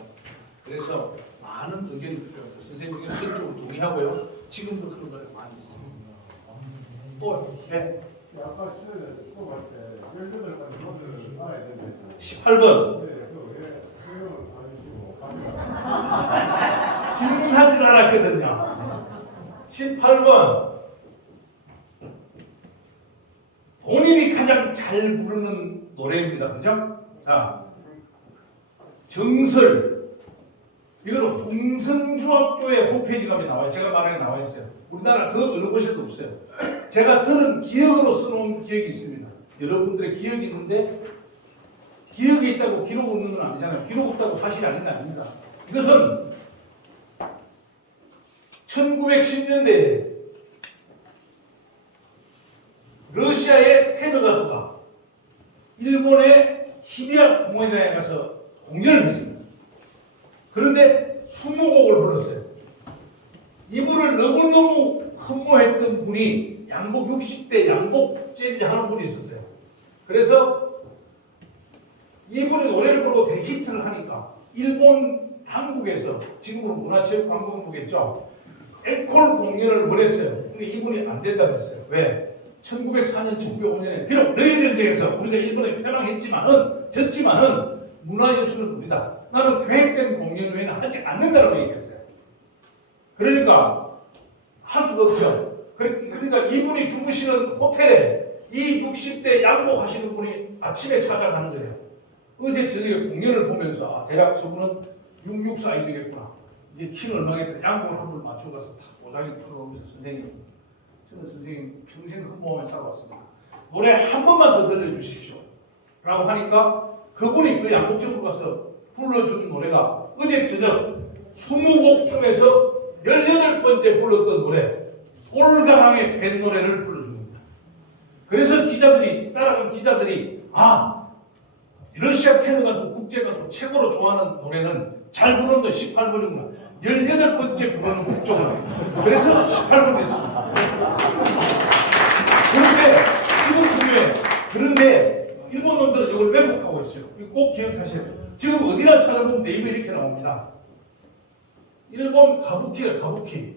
그래서 많은 의견이 필요합니다. 선생님 의견 전적으로 동의하고요. 지금도 그런 노래가 많이 있습니다. 또, 네. 아까 시간에 수업할 때 18가지 노트를 알아야 되는데 18번. 왜 수영을 다니시고 갑니다. 질문할 줄 알았거든요. 18번. 본인이 가장 잘 부르는 노래입니다. 그죠? 자, 정설. 이거는 홍성중학교의 홈페이지 가면 나와요. 제가 말하게 나와 있어요. 우리나라 그 어느 곳에도 없어요. 제가 들은 기억으로 써놓은 기억이 있습니다. 여러분들의 기억이 있는데 기억이 있다고 기록 없는 건 아니잖아요. 기록 없다고 사실이 아닌 게 아닙니다. 이것은 1910년대에 러시아의 테너 가수가 일본의 히비야 공원에 가서 공연을 했습니다. 그런데 20곡을 불렀어요. 이분을 너무너무 흠모했던 분이 양복 60대 양복제비 하는 분이 있었어요. 그래서 이분이 노래를 부르고 대히트를 하니까 일본 한국에서 지금으로 문화체육관광부겠죠. 앵콜 공연을 원했어요. 근데 이분이 안 된다고 했어요. 왜? 1904년, 1905년에 비록 너희 전쟁에서 우리가 일본에 패망했지만은 졌지만은 문화예술은 우리다. 나는 계획된 공연 외에는 하지 않는다라고 얘기했어요. 그러니까 할 수가 없죠. 그러니까 이분이 주무시는 호텔에 이 60대 양복하시는 분이 아침에 찾아가는 거예요. 어제 저녁에 공연을 보면서 대략 저분은 66 사이즈겠구나. 이제 키는 얼마겠다. 양복을 한 번 맞춰가서 탁 모자기 풀어오면서 선생님, 저는 선생님 평생 흠모하며 살아왔습니다. 노래 한 번만 더 들려주십시오. 라고 하니까 그분이 그 양복집으로 가서 불러준 노래가 어제 저녁 20곡 중에서 18번째 불렀던 노래 홀가항의 밴 노래를 불러줍니다. 그래서 기자들이 따라간 기자들이 러시아 테너 가수 국제가수 최고로 좋아하는 노래는 잘 부르는 거 18번이구나. 18번째 부르는 곡종은. 그래서 18번 됐습니다. 그런데 일본 놈들은 이걸 왜곡하고 있어요. 이거 꼭 기억하셔야 돼요. 지금 어디나 찾아보면 네이버에 이렇게 나옵니다. 일본 가부키가 가부키.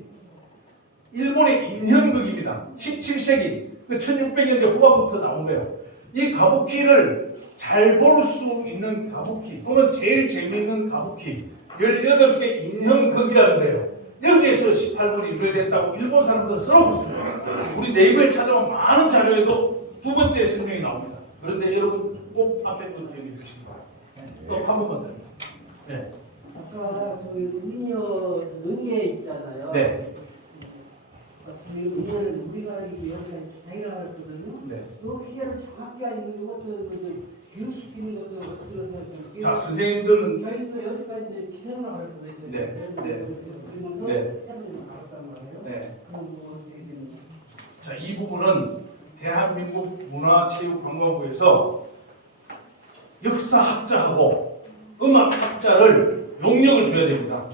일본의 인형극입니다. 17세기 그 1600년대 후반부터 나온 거예요. 이 가부키를 잘 볼 수 있는 가부키 또는 제일 재미있는 가부키 18개 인형극이라는 거예요. 여기에서 18번이 유래됐다고 일본 사람들은 써놓고 있습니다. 우리 네이버에 찾아보면 많은 자료에도 두 번째 설명이 나옵니다. 그런데 여러분 꼭 앞에 거 기억해 주시기 바랍니다. 또 한 번만 더. 네. 아까 그 은혜 있잖아요. 네. 그 은혜를 우리가 여기서 자기가 알았거든요. 네. 그 기계를 정확히 알는 것도 교육시키는 것도 어떻게 자, 선생님들은 저희도 여기까지 이제 기생을 알았거든요. 네. 그러면서 네. 해보는 알았단 말이에요. 네. 그럼 뭐 어떻게 되는 거예요? 자, 이 부분은 대한민국 문화체육관광부에서 역사학자하고 음악학자를 용역을 줘야 됩니다.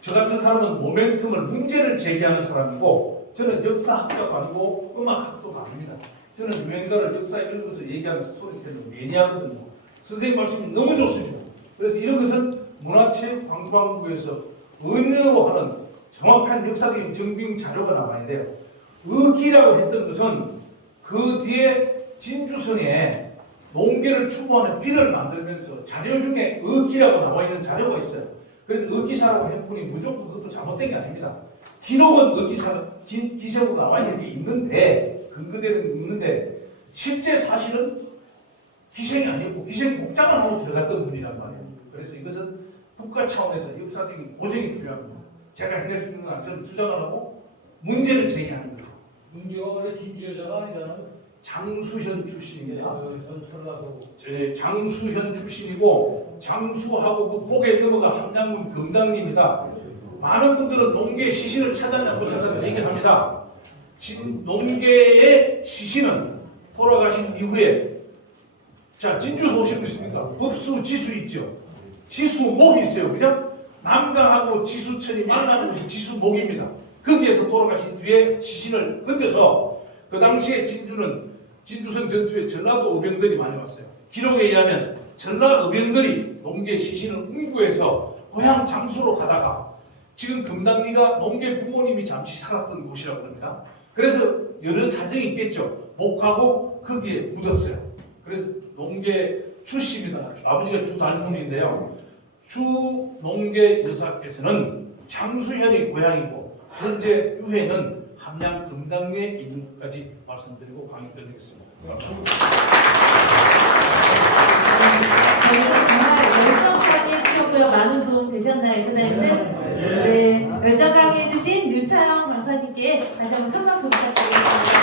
저 같은 사람은 모멘텀을 문제를 제기하는 사람이고 저는 역사학자가 아니고 음악학도가 아닙니다. 저는 유행가를 역사에 이런 것을 얘기하는 스토리텔러 매니아거든요. 선생님 말씀이 너무 좋습니다. 그래서 이런 것은 문화체육관광부에서 은유로 하는 정확한 역사적인 증빙 자료가 나와야 돼요. 의기라고 했던 것은 그 뒤에 진주성에 농계를 추구하는 비를 만들면서 자료 중에 의기라고 나와 있는 자료가 있어요. 그래서 의기사라고 했더니 무조건 그것도 잘못된 게 아닙니다. 기록은 기록으로 나와 있는 게 있는데 근거대로 있는데 실제 사실은 기생이 아니고 기생 복장을 하고 들어갔던 분이란 말이에요. 그래서 이것은 국가 차원에서 역사적인 고증이 필요합니다. 제가 해낼 수 있는 건 저는 주장을 하고 문제를 제기하는 거예요. 문제가 원래 진주 여자가 아니잖아요. 장수현 출신입니다. 전 전라도. 장수현 출신이고 장수하고 그 곡에 넘어가 함양군 금당리입니다. 많은 분들은 농계의 시신을 찾았냐 못 찾았냐 얘기를 합니다. 농계의 시신은 돌아가신 이후에 자 진주에서 오신 거 있습니까? 법수 지수 있죠. 지수목이 있어요. 그죠? 남강하고 지수천이 만나는 곳이 지수목입니다. 거기에서 돌아가신 뒤에 시신을 던져서 그 당시에 진주성 전투에 전라도 의병들이 많이 왔어요. 기록에 의하면 전라 의병들이 농계 시신을 운구해서 고향 장수로 가다가 지금 금당리가 농계 부모님이 잠시 살았던 곳이라고 합니다. 그래서 여러 사정이 있겠죠. 목하고 거기에 묻었어요. 그래서 농계 출씨입니다. 아버지가 주달문인데요. 주농계 여사께서는 장수현이 고향이고 현재 유해는 함양 금당리에 있는 것까지 말씀드리고 강의 끝내겠습니다. 저희가 정말 열정 강의 해주셨고요. 많은 도움 되셨나요, 선생님들? 네, 열정 강의 해주신 유차영 강사님께 다시 한번 큰 박수 부탁드리겠습니다.